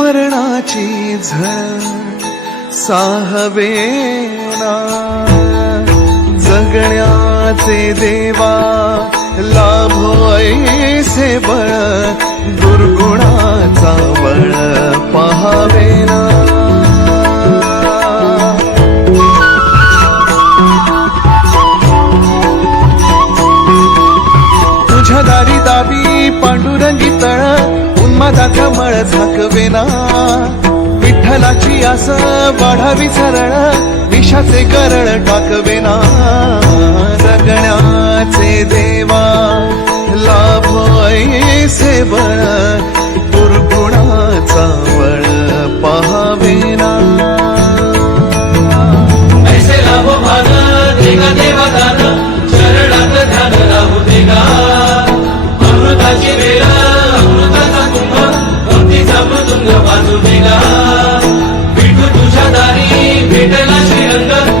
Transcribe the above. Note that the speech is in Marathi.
मरणाची झळ साहवेना जगण्याचे देवा लाभो ऐसे बळ दुर्गुणाचा बळ पहावेना तुझ्या दारी दाबी पांडुरंगी तळ एखादा मळ झाकवेना विठ्ठलाची आस वाढावी सरळ विषाचे करळ टाकवेना जगण्याचे दिला. विठू तुझ्या दारी भेटला श्रीरंग